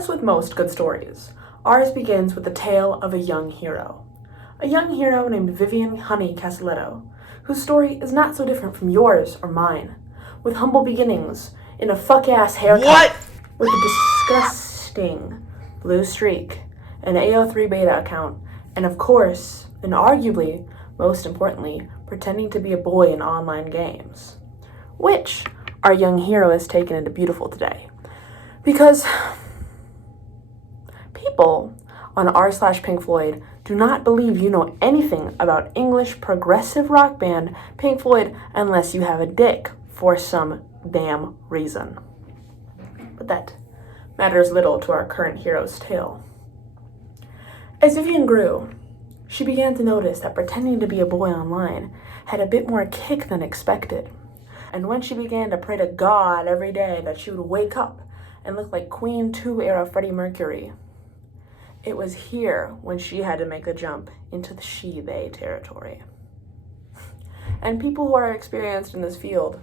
As with most good stories, ours begins with the tale of a young hero. A young hero named Vivian Honey Castelletto, whose story is not so different from yours or mine, with humble beginnings in a fuck-ass haircut, with a disgusting blue streak, an AO3 beta account, and of course, and arguably, most importantly, pretending to be a boy in online games. Which our young hero has taken into beautiful today. Because people on r/Pink Floyd do not believe you know anything about English progressive rock band Pink Floyd unless you have a dick for some damn reason. But that matters little to our current hero's tale. As Vivian grew, she began to notice that pretending to be a boy online had a bit more kick than expected. And when she began to pray to God every day that she would wake up and look like Queen 2 era Freddie Mercury, it was here when she had to make a jump into the she-they territory. And people who are experienced in this field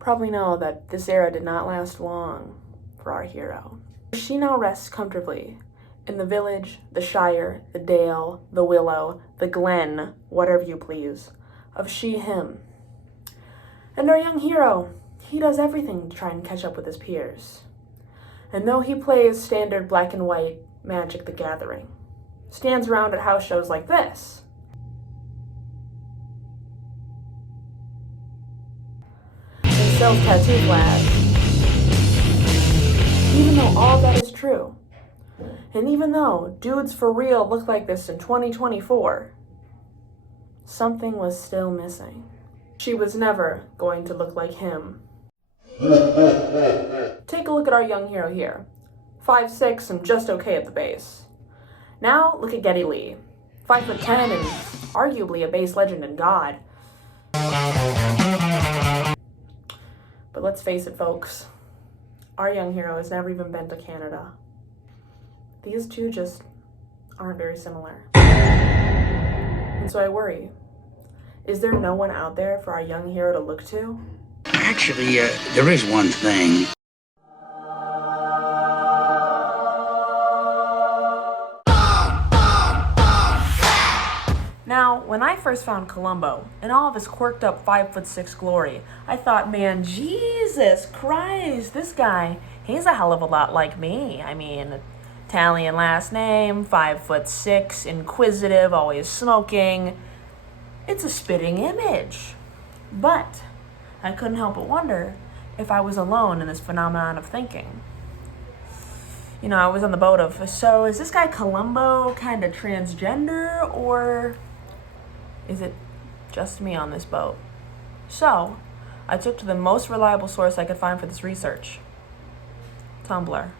probably know that this era did not last long for our hero. She now rests comfortably in the village, the shire, the dale, the willow, the glen, whatever you please, of she-him. And our young hero, he does everything to try and catch up with his peers. And though he plays standard black and white Magic the Gathering, stands around at house shows like this, and sells tattoo flags, even though all that is true, and even though dudes for real look like this in 2024, something was still missing. She was never going to look like him. Take a look at our young hero here. 5'6" and just okay at the base. Now look at Geddy Lee. 5'10" and arguably a base legend and god. But let's face it, folks. Our young hero has never even been to Canada. These two just aren't very similar. And so I worry. Is there no one out there for our young hero to look to? Actually, there is one thing. Now, when I first found Columbo in all of his quirked up 5'6" glory, I thought, man, Jesus Christ, this guy, he's a hell of a lot like me. I mean, Italian last name, 5'6", inquisitive, always smoking. It's a spitting image. But I couldn't help but wonder if I was alone in this phenomenon of thinking. You know, I was on the boat of, so is this guy Columbo kind of transgender, or is it just me on this boat? So I took to the most reliable source I could find for this research, Tumblr.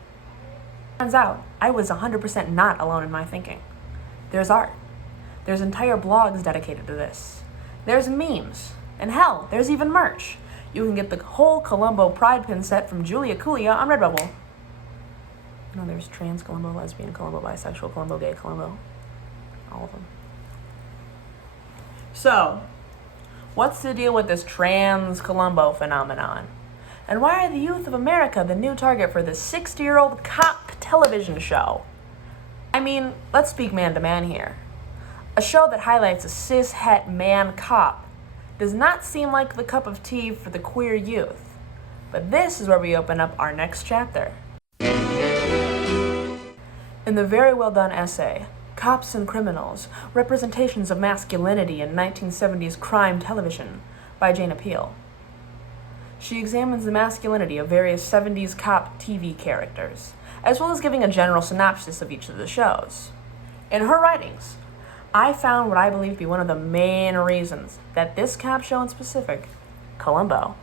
Turns out I was 100% not alone in my thinking. There's art. There's entire blogs dedicated to this. There's memes. And hell, there's even merch. You can get the whole Columbo Pride pin set from Julia Culia on Redbubble. You know, there's trans Columbo, lesbian Columbo, bisexual Columbo, gay Columbo. All of them. So, what's the deal with this trans Columbo phenomenon? And why are the youth of America the new target for this 60-year-old cop television show? I mean, let's speak man to man here. A show that highlights a cis-het man cop does not seem like the cup of tea for the queer youth. But this is where we open up our next chapter. In the very well done essay, Cops and Criminals, Representations of Masculinity in 1970s Crime Television by Jane Appeal, she examines the masculinity of various 70s cop TV characters, as well as giving a general synopsis of each of the shows. In her writings, I found what I believe to be one of the main reasons that this cop show in specific, Columbo,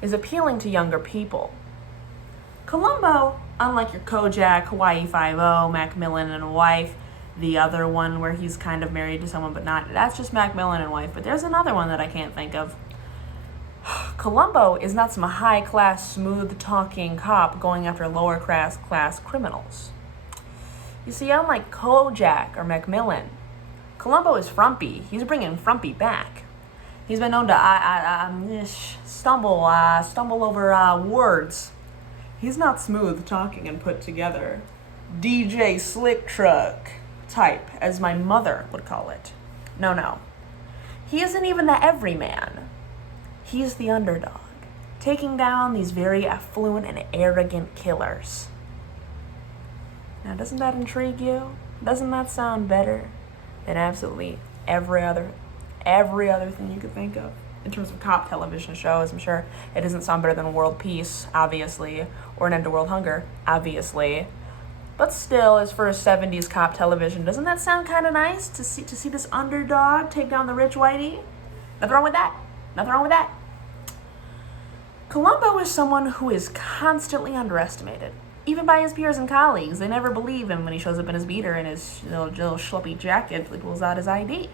is appealing to younger people. Columbo, unlike your Kojak, Hawaii Five-0, Macmillan and Wife, the other one where he's kind of married to someone but not, that's just Macmillan and Wife, but there's another one that I can't think of. Columbo is not some high-class, smooth-talking cop going after lower-class criminals. You see, unlike Kojak or Macmillan, Columbo is frumpy. He's bringing frumpy back. He's been known to stumble over words He's not smooth talking and put together. DJ Slick Truck type, as my mother would call it. No. He isn't even the everyman. He's the underdog, taking down these very affluent and arrogant killers. Now, doesn't that intrigue you? Doesn't that sound better than absolutely every other thing you could think of? In terms of cop television shows, I'm sure it doesn't sound better than World Peace, obviously, or An End to World Hunger, obviously. But still, as for a 70s cop television, doesn't that sound kind of nice to see this underdog take down the rich whitey? Nothing wrong with that. Columbo is someone who is constantly underestimated, even by his peers and colleagues. They never believe him when he shows up in his beater and his little schlumpy jacket till he pulls out his ID.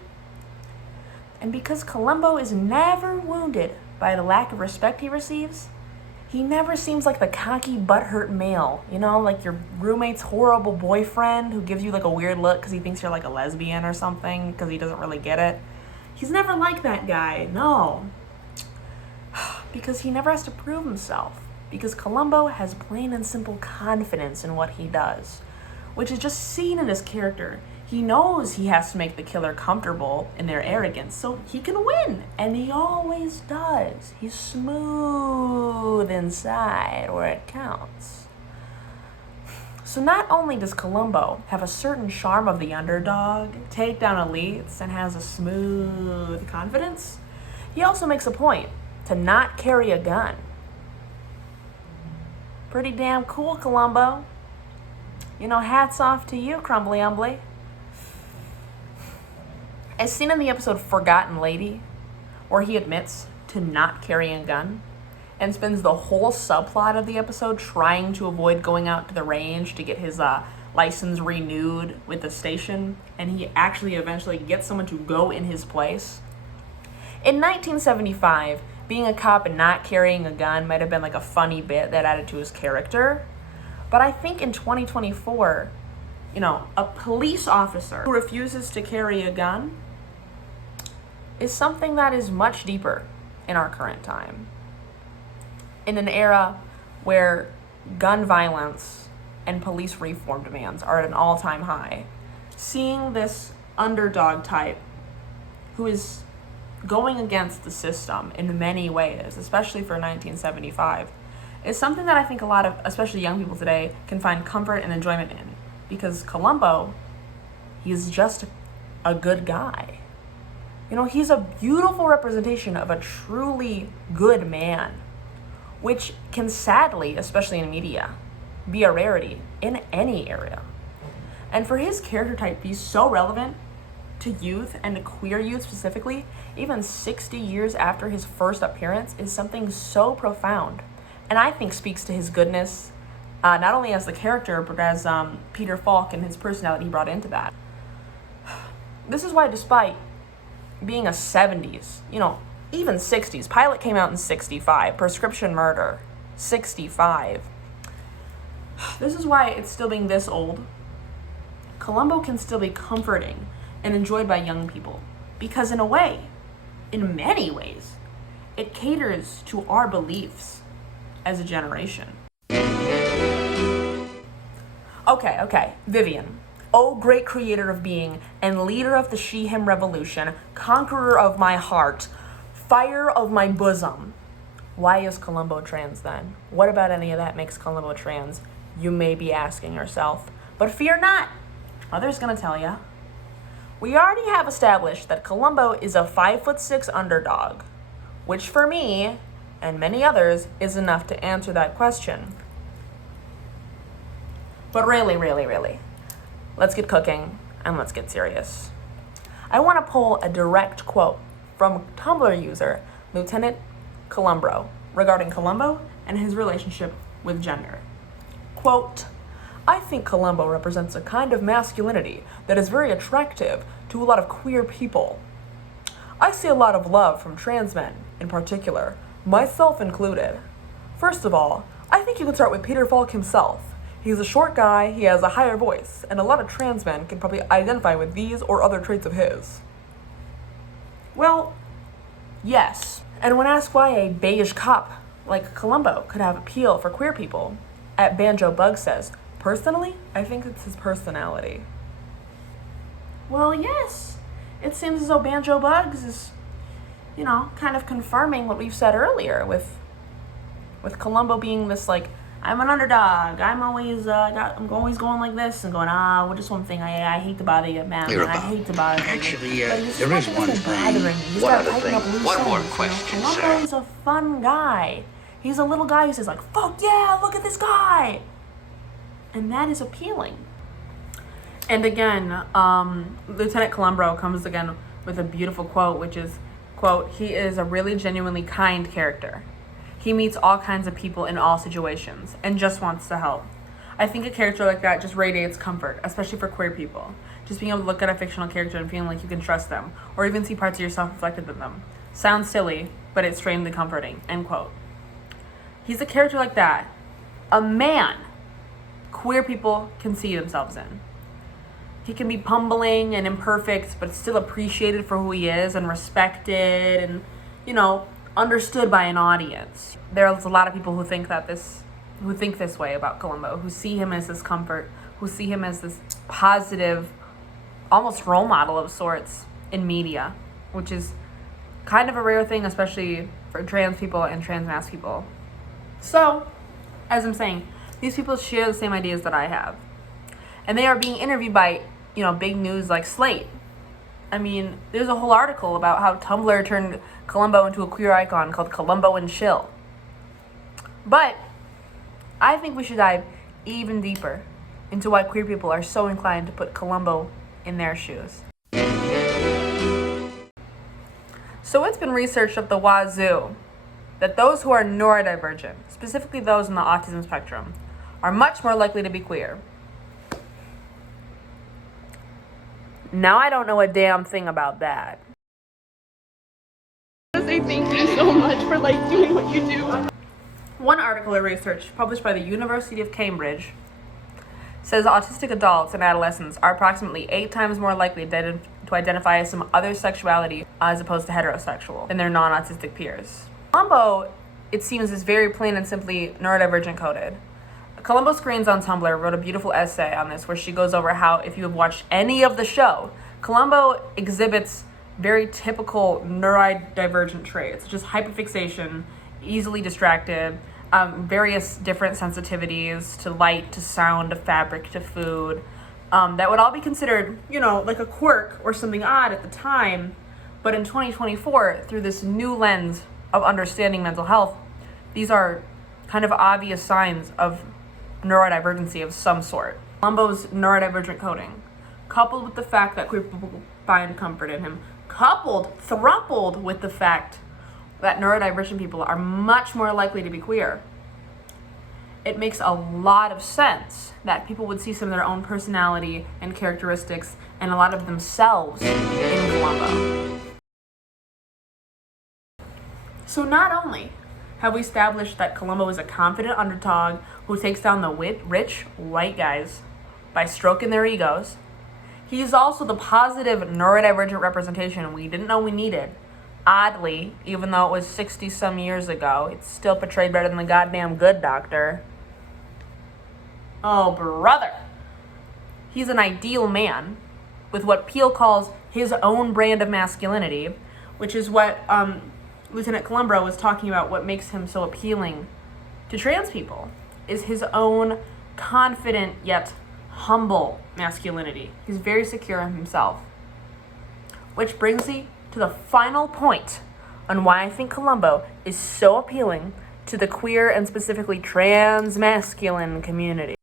And because Columbo is never wounded by the lack of respect he receives, he never seems like the cocky, butthurt male, like your roommate's horrible boyfriend who gives you like a weird look because he thinks you're like a lesbian or something because he doesn't really get it. He's never like that guy, no. Because he never has to prove himself. Because Columbo has plain and simple confidence in what he does, which is just seen in his character. He knows he has to make the killer comfortable in their arrogance so he can win, and he always does. He's smooth inside where it counts. So not only does Columbo have a certain charm of the underdog, take down elites, and has a smooth confidence, he also makes a point to not carry a gun. Pretty damn cool, Columbo. Hats off to you, Crumbly Umbly. As seen in the episode Forgotten Lady, where he admits to not carrying a gun and spends the whole subplot of the episode trying to avoid going out to the range to get his license renewed with the station, and he actually eventually gets someone to go in his place. In 1975, being a cop and not carrying a gun might have been like a funny bit that added to his character. But I think in 2024, a police officer who refuses to carry a gun is something that is much deeper in our current time. In an era where gun violence and police reform demands are at an all-time high, seeing this underdog type who is going against the system in many ways, especially for 1975, is something that I think a lot of, especially young people today, can find comfort and enjoyment in. Because Columbo, he's just a good guy. He's a beautiful representation of a truly good man, which can sadly, especially in media, be a rarity in any area. And for his character type to be so relevant to youth and to queer youth specifically, even 60 years after his first appearance, is something so profound. And I think speaks to his goodness, not only as the character, but as Peter Falk and his personality he brought into that. This is why, despite being a 70s, even 60s, Pilot came out in 65, Prescription Murder, 65. This is why it's still being this old. Columbo can still be comforting and enjoyed by young people. Because in a way, in many ways, it caters to our beliefs as a generation. Okay, Vivian. Oh, great creator of being and leader of the she-him revolution, conqueror of my heart, fire of my bosom. Why is Columbo trans then? What about any of that makes Columbo trans? You may be asking yourself. But fear not. Mother's gonna tell ya. We already have established that Columbo is a 5'6" underdog, which for me, and many others, is enough to answer that question. But really, let's get cooking and let's get serious. I want to pull a direct quote from Tumblr user Lieutenant Columbo regarding Columbo and his relationship with gender. Quote, I think Columbo represents a kind of masculinity that is very attractive to a lot of queer people. I see a lot of love from trans men, in particular, myself included. First of all, I think you could start with Peter Falk himself. He's a short guy, he has a higher voice, and a lot of trans men can probably identify with these or other traits of his. Well, yes. And when asked why a beige cop like Columbo could have appeal for queer people, at Banjo Bug says, personally, I think it's his personality. Well, yes. It seems as though Banjo Bugs is, kind of confirming what we've said earlier with Columbo being this, like, I'm an underdog. I'm always going like this and going, well, just one thing. I hate to bother you, man. I hate to bother you. Actually, there is one thing. One other thing. One more question, sir. Columbo's a fun guy. He's a little guy who says, like, fuck yeah, look at this guy. And that is appealing. And again, Lieutenant Columbo comes again with a beautiful quote, which is, quote, he is a really genuinely kind character. He meets all kinds of people in all situations and just wants to help. I think a character like that just radiates comfort, especially for queer people. Just being able to look at a fictional character and feeling like you can trust them, or even see parts of yourself reflected in them. Sounds silly, but it's extremely comforting, end quote. He's a character like that. A man queer people can see themselves in. He can be bumbling and imperfect, but still appreciated for who he is and respected and, understood by an audience. There's a lot of people who think this way about Columbo, who see him as this comfort, who see him as this positive, almost role model of sorts in media, which is kind of a rare thing, especially for trans people and trans mass people. So, as I'm saying, these people share the same ideas that I have. And they are being interviewed by, big news like Slate. I mean, there's a whole article about how Tumblr turned Columbo into a queer icon called Columbo and Chill. But I think we should dive even deeper into why queer people are so inclined to put Columbo in their shoes. So it's been researched at the wazoo that those who are neurodivergent, specifically those on the autism spectrum, are much more likely to be queer. Now I don't know a damn thing about that. I want to say thank you so much for doing what you do. One article of research published by the University of Cambridge says autistic adults and adolescents are approximately 8 times more likely to identify as some other sexuality as opposed to heterosexual than their non-autistic peers. Columbo, it seems, is very plain and simply neurodivergent coded. Columbo Screens on Tumblr wrote a beautiful essay on this where she goes over how, if you have watched any of the show, Columbo exhibits very typical neurodivergent traits, such as hyperfixation, easily distracted, various different sensitivities to light, to sound, to fabric, to food, that would all be considered, like a quirk or something odd at the time. But in 2024, through this new lens of understanding mental health, these are kind of obvious signs of neurodivergency of some sort. Columbo's neurodivergent coding, coupled with the fact that queer people find comfort in him, thrupled with the fact that neurodivergent people are much more likely to be queer. It makes a lot of sense that people would see some of their own personality and characteristics and a lot of themselves in Columbo. So not only have we established that Columbo is a confident underdog who takes down the rich white guys by stroking their egos, he is also the positive neurodivergent representation we didn't know we needed. Oddly, even though it was 60-some years ago, it's still portrayed better than the goddamn Good Doctor. Oh, brother. He's an ideal man with what Peele calls his own brand of masculinity, which is what Lieutenant Columbo was talking about. What makes him so appealing to trans people is his own confident yet humble masculinity. He's very secure in himself. Which brings me to the final point on why I think Columbo is so appealing to the queer and specifically trans masculine community.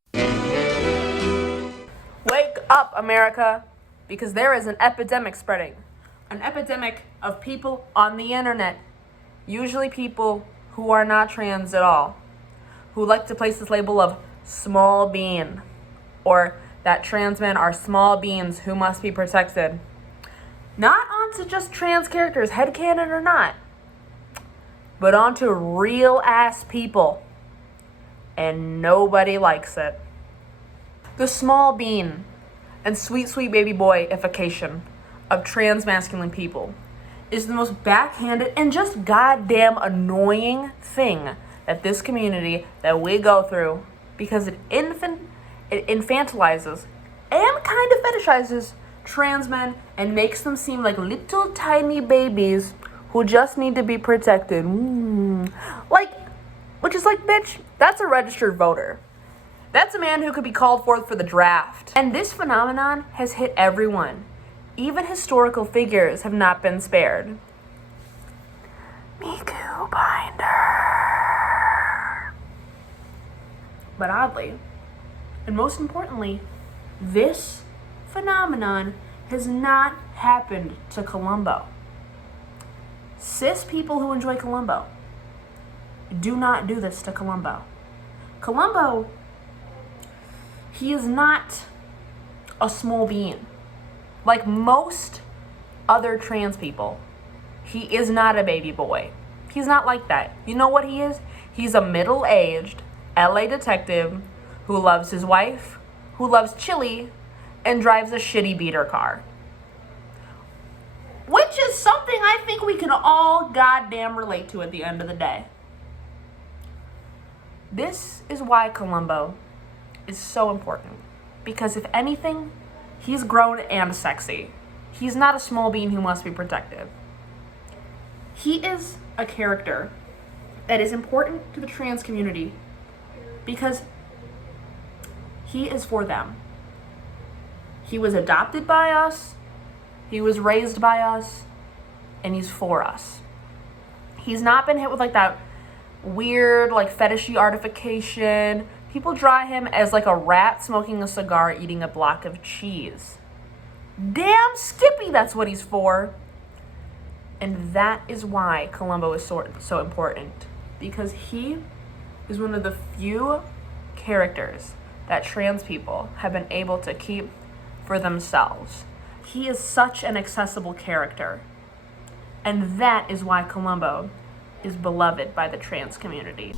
Wake up, America, because there is an epidemic spreading. An epidemic of people on the internet, usually people who are not trans at all, who like to place this label of small bean, or that trans men are small beings who must be protected. Not onto just trans characters, headcanon or not, but onto real ass people. And nobody likes it. The small bean and sweet, sweet baby boyification of trans masculine people is the most backhanded and just goddamn annoying thing that this community that we go through because it infantilizes and kind of fetishizes trans men and makes them seem like little tiny babies who just need to be protected. Which is like, bitch, that's a registered voter. That's a man who could be called forth for the draft. And this phenomenon has hit everyone. Even historical figures have not been spared. Miku Binder. But oddly, and most importantly, this phenomenon has not happened to Columbo. Cis people who enjoy Columbo do not do this to Columbo. Columbo, he is not a small being. Like most other trans people, he is not a baby boy. He's not like that. You know what he is? He's a middle-aged LA detective who loves his wife, who loves chili, and drives a shitty beater car. Which is something I think we can all goddamn relate to at the end of the day. This is why Columbo is so important. Because if anything, he's grown and sexy. He's not a small being who must be protected. He is a character that is important to the trans community because he is for them. He was adopted by us, he was raised by us, and he's for us. He's not been hit with like that weird, like fetishy artification. People draw him as like a rat smoking a cigar, eating a block of cheese. Damn Skippy, that's what he's for. And that is why Columbo is so important. Because he is one of the few characters that trans people have been able to keep for themselves. He is such an accessible character. And that is why Columbo is beloved by the trans community.